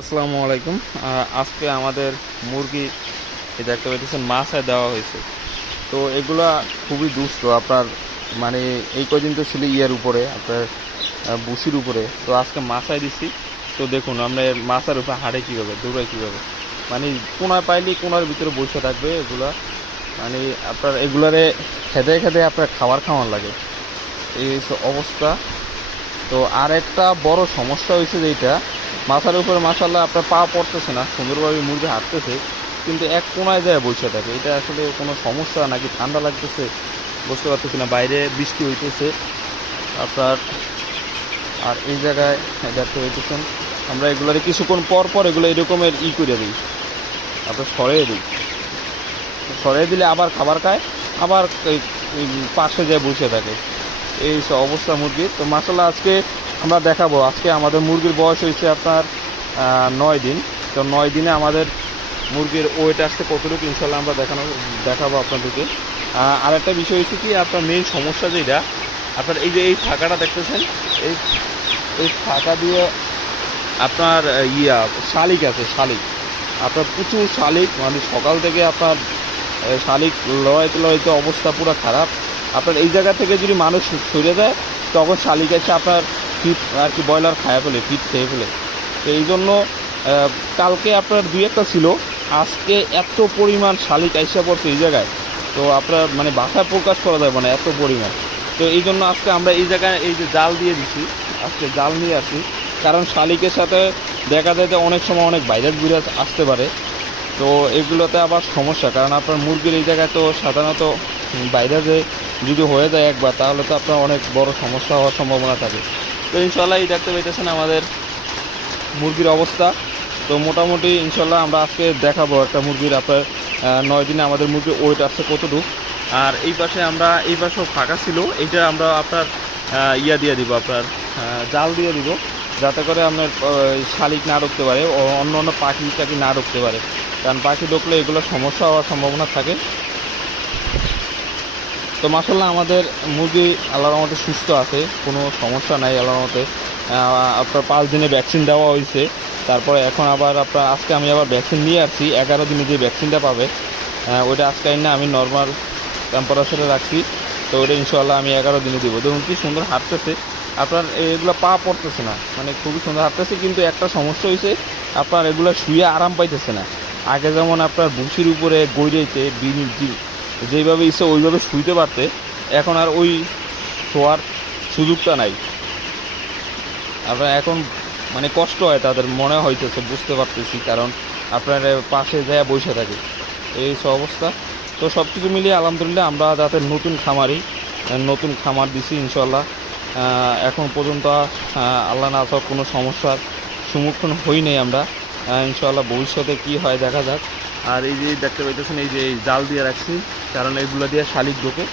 আসসালামু আলাইকুম। আজকে আমাদের মুরগি এটা একটা পেয়েছেন মাছায় দেওয়া হয়েছে। তো এগুলা খুবই দুষ্ট আপনার, মানে এই কদিন তো ছিল ইয়ের উপরে আপনার বুসির উপরে, তো আজকে মাছায় দিচ্ছি। তো দেখুন আমরা মাছার উপরে হাঁটে কীভাবে, দৌড়ায় কীভাবে, মানে কোনায় পাইলে কোনার ভিতরে বসে থাকবে এগুলা। মানে আপনার এগুলারে খেতে খেতে আপনার খাওয়ার লাগে, এই অবস্থা। তো আর একটা বড় সমস্যা হয়েছে যে এটা মাথার উপরে মাশাআল্লাহ আপনার পা পড়তেছে না, সুন্দরভাবে মুরগি হাঁটতেছে, কিন্তু এক কোনায় যায় বসে থাকে। এটা আসলে কোনো সমস্যা নাকি ঠান্ডা লাগতেছে বুঝতে পারতেছি না। বাইরে বৃষ্টি হইতেছে আপনার, আর এই জায়গায় দেখতে হইতেছেন আমরা এগুলোর কিছুক্ষণ পর পর এগুলো এরকমের করে দিই, আপনার সরিয়ে দিলে আবার খাবার খায়, আবার এই পাশে যায় বসে থাকে। এই অবস্থা মুরগির। তো মাশাআল্লাহ আজকে আমরা দেখাবো, আজকে আমাদের মুরগির বয়স হয়েছে আপনার 9 দিন। তো 9 দিনে আমাদের মুরগির ওয়েট আসছে কতটুকু ইনশাল্লাহ আমরা দেখাবো আপনাদেরকে। আর একটা বিষয় হচ্ছে কি, আপনার মেইন সমস্যা যেটা আপনার এই যে এই ফাঁকাটা দেখতেছেন, এই এই ফাঁকা দিয়ে আপনার শালিক আছে, শালিক আপনার প্রচুর শালিক, মানে সকাল থেকে আপনার শালিক লড়াইতে লড়াইতে অবস্থা পুরো খারাপ। আপনার এই জায়গা থেকে যদি মানুষ সরে যায় তখন শালিক এসে আপনার ফিট আর কি ব্রয়লার খায় ফেলে, ফিট খেয়ে ফেলে। তো এই জন্য কালকে আপনার 2-1টা ছিল, আজকে এত পরিমাণ শালিক আইসা পড়ছে এই জায়গায়, তো আপনার মানে ভাষায় প্রকাশ করা যাবে না এত পরিমাণ। তো এই জন্য আজকে আমরা এই জায়গায় এই যে জাল দিয়ে দিচ্ছি, আজকে জাল নিয়ে আসি, কারণ শালিকের সাথে দেখা যায় যে অনেক সময় অনেক ভাইরাস বিরাজ আসতে পারে। তো এগুলোতে আবার সমস্যা, কারণ আপনার মুরগির এই জায়গায় তো সাধারণত ভাইরাসে যদি হয়ে যায় একবার, তাহলে তো আপনার অনেক বড় সমস্যা হওয়ার সম্ভাবনা থাকে। তো ইনশাল্লাহ এই দেখতে পাইতেছেন আমাদের মুরগির অবস্থা। তো মোটামুটি ইনশাল্লাহ আমরা আজকে দেখাবো একটা মুরগির আপনার 9 দিনে আমাদের মুরগির ওয়েট আসছে কতটুকু। আর এই পাশে আমরা এই পাশেও ফাঁকা ছিল, এইটা আমরা আপনার দিয়ে দিব, আপনার জাল দিয়ে দিব, যাতে করে আপনার শালিক না ঢুকতে পারে, অন্য অন্য পাখি টাখি না ঢুকতে পারে, কারণ পাখি ঢুকলে এগুলো সমস্যা হওয়ার সম্ভাবনা থাকে। তো মাশাআল্লাহ আমাদের মুরগি আল্লাহর রহমতে সুস্থ আছে, কোনো সমস্যা নাই আল্লাহর রহমতে। আপনার 5 দিনে ভ্যাকসিন দেওয়া হয়েছে, তারপরে এখন আবার আপনার আজকে আমি আবার ভ্যাকসিন নিয়ে আসছি। 11 দিনে যে ভ্যাকসিনটা পাবে ওইটা আজকে না আমি নর্মাল টেম্পারেচারে রাখছি। তো ওইটা ইনশাআল্লাহ আমি 11 দিনে দেবো। দেখুন কি সুন্দর হাঁটতেছে, আপনার এগুলো পা পড়তেছে না, মানে খুবই সুন্দর হাঁটতেছে। কিন্তু একটা সমস্যা হয়েছে, আপনার এগুলো শুয়ে আরাম পাইতেছে না। আগে যেমন আপনার ভুসির উপরে গইড়াইতে যেইভাবে ইচ্ছে ওইভাবে শুইতে পারতে, এখন আর ওই শোয়ার সুযোগটা নাই। আপনার এখন মানে কষ্ট হয় তাদের, মনে হইতেছে, বুঝতে পারতেছি, কারণ আপনার পাশে যায় বসে থাকে, এই সব অবস্থা। তো সব কিছু মিলিয়ে আলহামদুলিল্লাহ আমরা যাতে নতুন খামার দিছি ইনশাল্লাহ। এখন পর্যন্ত আল্লাহ না সব কোনো সমস্যার সম্মুখীন হই নাই আমরা। ইনশাল্লাহ ভবিষ্যতে কি হয় দেখা যাক। আর এই যে দেখতে পাইতেছেন এই যে জাল দিয়ে রাখছি, কারণ এগুলো দিয়ে শালিক ঢোকে,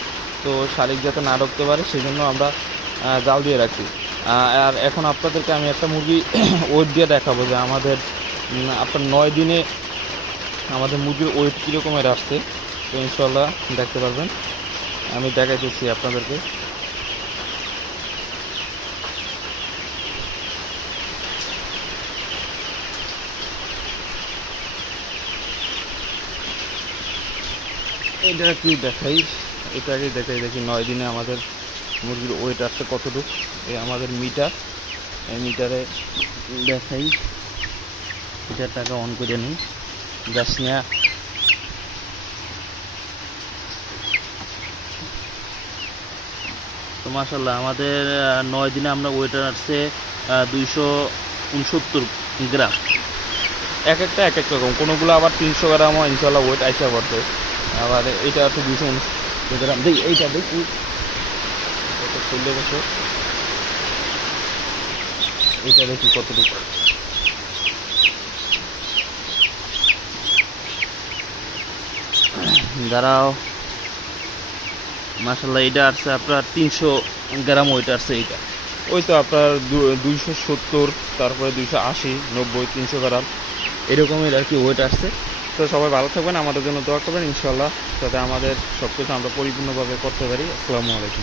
তো শালিক যাতে না ঢুকতে পারে সেই জন্য আমরা জাল দিয়ে রাখছি। আর এখন আপনাদেরকে আমি একটা মুরগি ওয়েট দিয়ে দেখাবো যে আমাদের আপনার 9 দিনে আমাদের মুরগির ওয়েট কীরকমের আসছে। তো ইনশাল্লাহ দেখতে পারবেন, আমি দেখাইতেছি আপনাদেরকে। এটা কি দেখাই, এটাকে দেখাই, দেখি 9 দিনে আমাদের মুরগির ওয়েট আসছে কতটুকু। এই আমাদের মিটার, এই মিটারে দেখাই, মিটারটাকে অন করে নিই জাস্ট না। তো মাশাআল্লাহ আমাদের 9 দিনে আমরা ওয়েট আসছে 269 গ্রাম। এক একটা রকম, কোনোগুলো আবার 300 গ্রামও ইনশাল্লাহ ওয়েট আইসা পড়ছে। আবার এইটা আছে 269 গ্রাম। এইটা দেখি চললে বছর, এটা দেখি কতটুকু। দাঁড়াও, মাশাআল্লাহ এটা আসছে আপনার 300 গ্রাম ওয়েট আসছে। এইটা ওই তো আপনার 270, তারপরে 280, 90, 300 গ্রাম এরকমের আর কি ওয়েট আসছে। তো সবাই ভালো থাকবেন, আমাদের জন্য দোয়া করবেন ইনশাল্লাহ, যাতে আমাদের সব কিছু আমরা পরিপূর্ণভাবে করতে পারি। আসসালামু আলাইকুম।